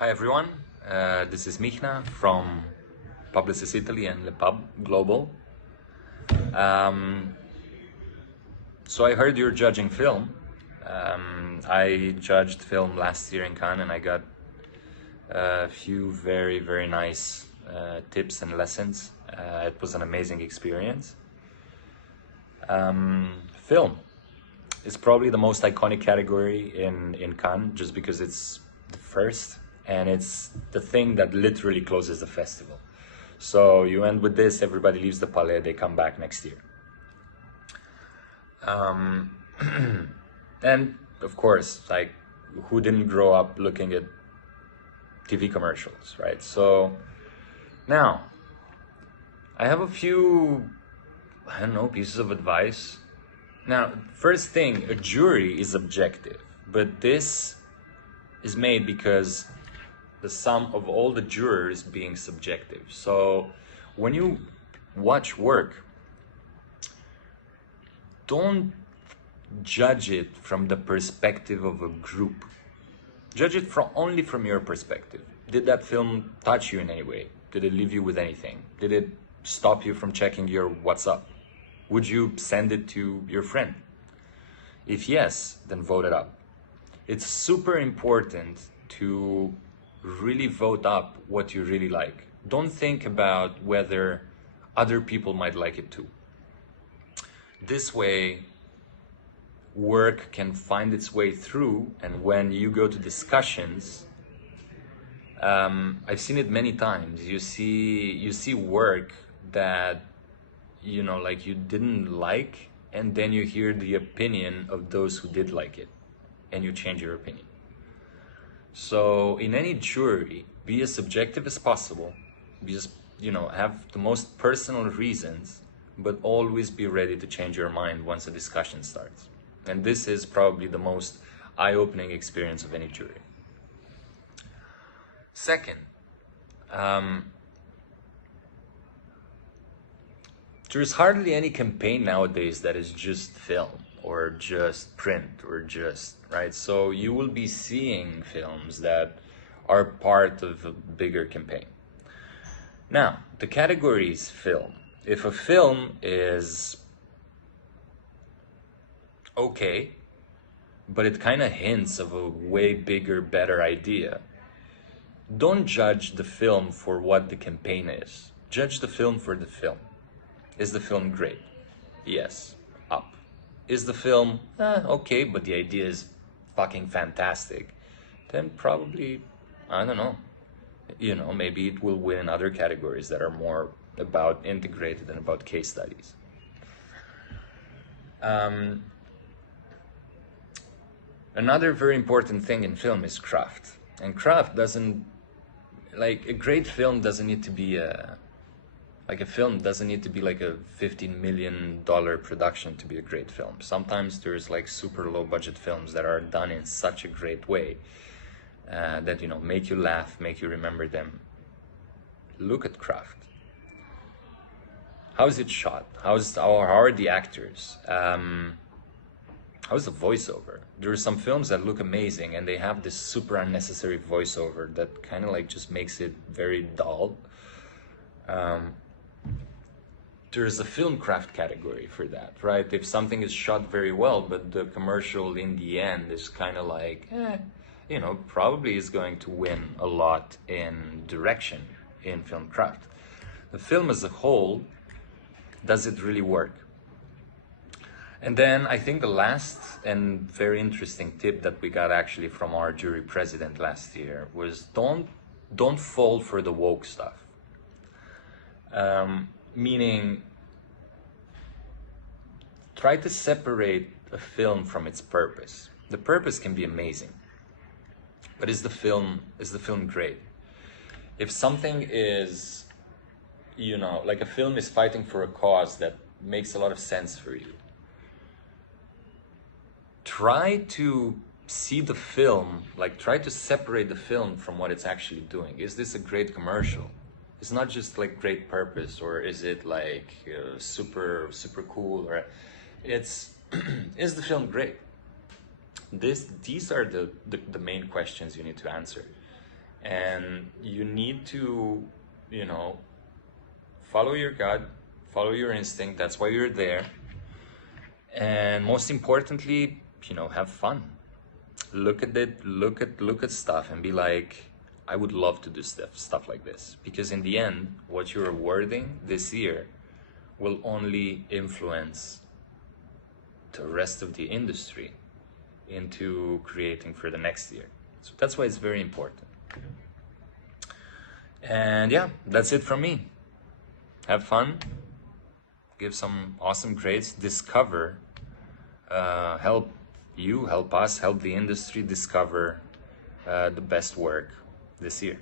Hi everyone, this is Mihnea from Publicis Italy and Le Pub Global. So I heard you're judging film. I judged film last year in Cannes and I got a few very nice tips and lessons. It was an amazing experience. Film is probably the most iconic category in Cannes just because it's the first and it's the thing that literally closes the festival. So you end with this, everybody leaves the Palais, they come back next year. And of course, like, who didn't grow up looking at TV commercials, right? So now, I have a few, I don't know, pieces of advice. Now, first thing, a jury is objective, but this is made because the sum of all the jurors being subjective. So when you watch work, don't judge it from the perspective of a group. Judge it only from your perspective. Did that film touch you in any way? Did it leave you with anything? Did it stop you from checking your WhatsApp? Would you send it to your friend? If yes, then vote it up. It's super important to really vote up what you really like. Don't think about whether other people might like it too. This way, work can find its way through, and when you go to discussions, I've seen it many times. You see work that like you didn't like, and then you hear the opinion of those who did like it, and you change your opinion. So in any jury, be as subjective as possible. Have the most personal reasons, but always be ready to change your mind once a discussion starts. And this is probably the most eye-opening experience of any jury. Second, there's hardly any campaign nowadays that is just film or just print or just, right? So you will be seeing films that are part of a bigger campaign. Now, the category is film. If a film is okay, but it kind of hints of a way bigger, better idea, don't judge the film for what the campaign is. Judge the film for the film. Is the film great? Yes, up. Is the film okay, but the idea is fucking fantastic? Then probably, I don't know, maybe it will win in other categories that are more about integrated and about case studies. Another very important thing in film is craft. And craft doesn't, like, a great film doesn't need to be a film doesn't need to be like a $15 million production to be a great film. Sometimes there's like super low budget films that are done in such a great way that, make you laugh, make you remember them. Look at craft. How is it shot? How are the actors? How's the voiceover? There are some films that look amazing and they have this super unnecessary voiceover that kind of like just makes it very dull. There's a film craft category for that, right? If something is shot very well, but the commercial in the end is kind of like, probably is going to win a lot in direction in film craft. The film as a whole, does it really work? And then I think the last and very interesting tip that we got actually from our jury president last year was don't fall for the woke stuff. Meaning, try to separate a film from its purpose. The purpose can be amazing, but is the film great? If something is, like a film is fighting for a cause that makes a lot of sense for you, try to see the film, try to separate the film from what it's actually doing. Is this a great commercial? It's not just like great purpose, or is it like super cool, or is the film great? These are the main questions you need to answer. And you need to, you know, follow your gut, follow your instinct. That's why you're there. And most importantly, you know, have fun. Look at it, look at stuff and be like, I would love to do stuff like this. Because in the end, what you're awarding this year will only influence the rest of the industry into creating for the next year. So that's why it's very important. And yeah, that's it from me. Have fun, give some awesome grades, discover, help you, help us, help the industry discover the best work this year.